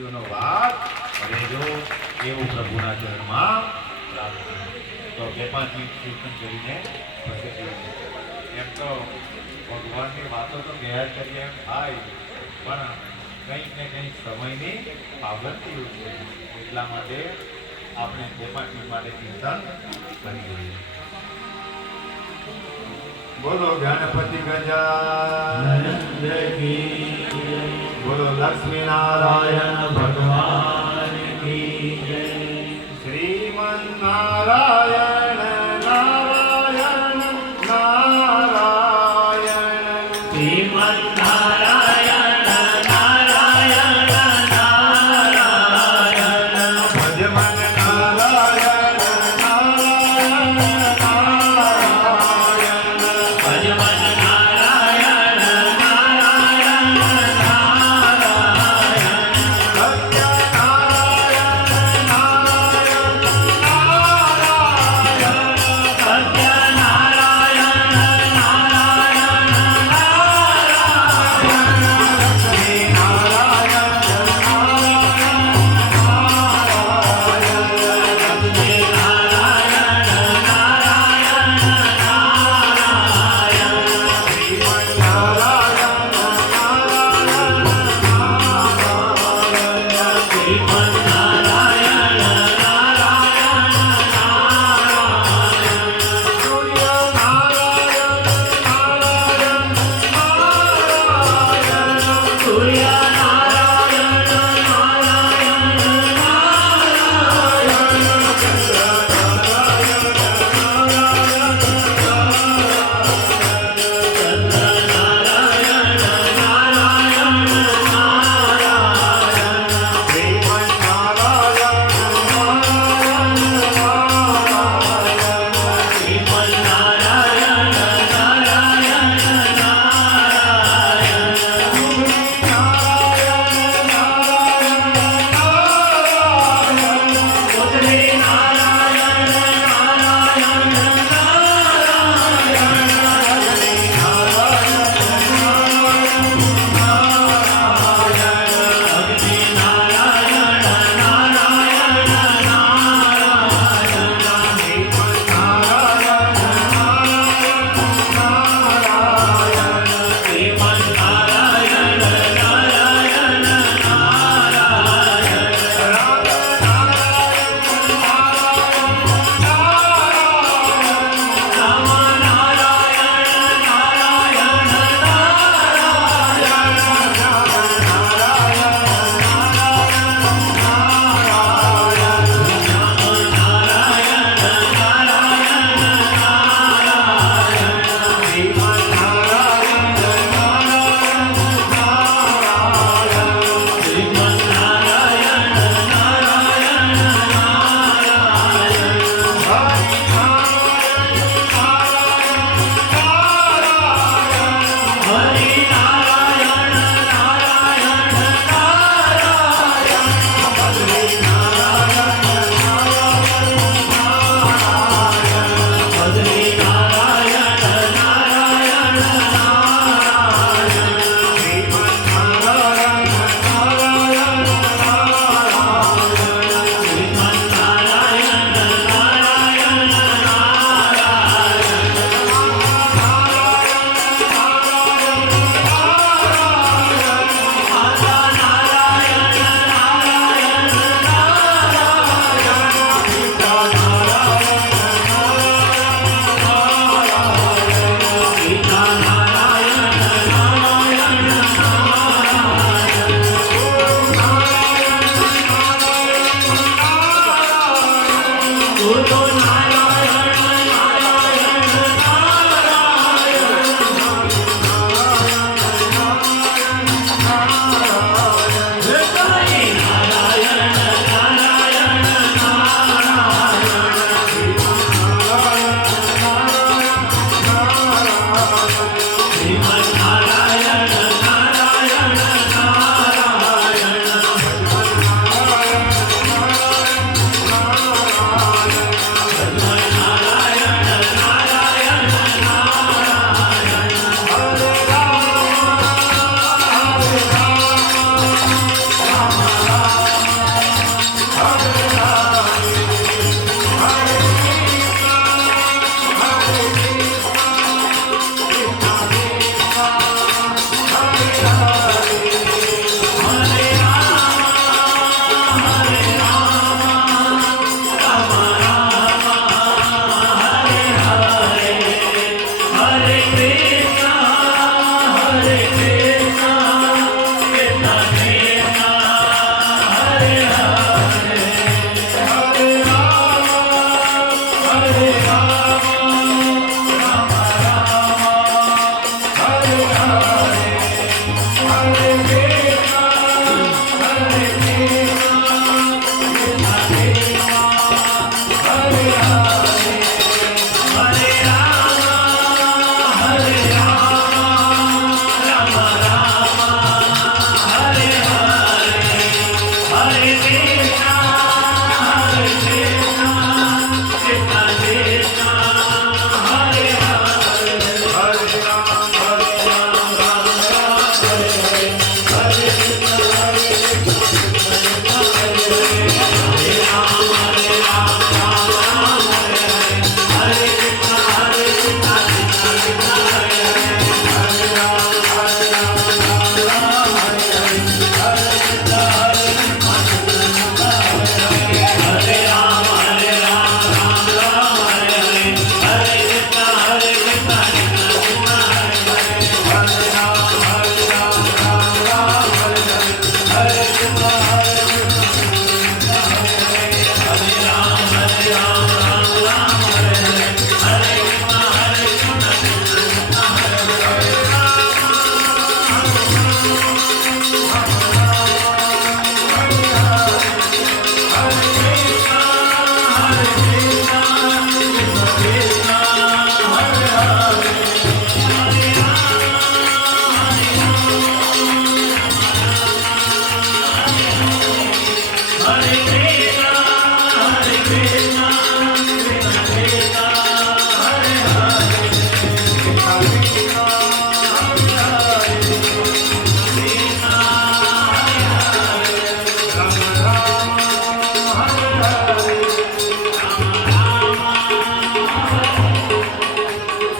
નો વાત હવે જો એવું પ્રભુના ચરણમાં તો બે પાંચ મિનિટ કીર્તન કરીને પછી એમ તો ભગવાનની વાતો તો ગયા કરીએ એમ થાય પણ કંઈક ને કંઈક સમયની પાબંદી છે એટલા માટે આપણે બે પાંચ મિનિટ માટે કીર્તન કરી દઈએ. બોલો ગણપતિ ગજાનંદ કી જય, બોલો લક્ષ્મી નારાયણ ભગવાન કી જય. શ્રીમન નારાયણ નારાયણ નારાયણ, શ્રીમન નારાયણ નારાયણ નારાયણ, ભજમન નારાયણ નારાયણ નારાયણ, ભજમન નારાયણ નારાયણ નારાયણ,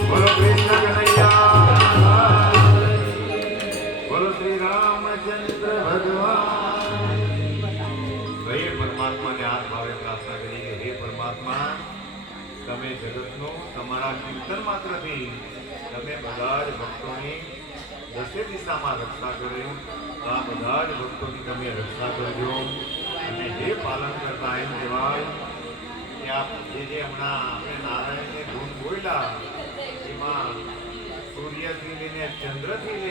બોલો કૃષ્ણ કનૈયા બોલો શ્રી રામચંદ્ર ભગવાન. હે પરમાત્માને હાથ ભાવે પ્રાર્થના કરી કે હે પરમાત્મા, તમે જગતનો તમારા કીર્તન માત્રથી તમે બધા જ ભક્તોની દસે દિશામાં રક્ષા કર્યો. તો આ બધા જ ભક્તોની તમે રક્ષા કરજો. અને હે પાલન કરતા એમ કહેવાય કે આ જે હમણાં આપણે નારાયણને ધૂન બોલ્યા એમાં સૂર્યથી લઈને ચંદ્રથી લઈને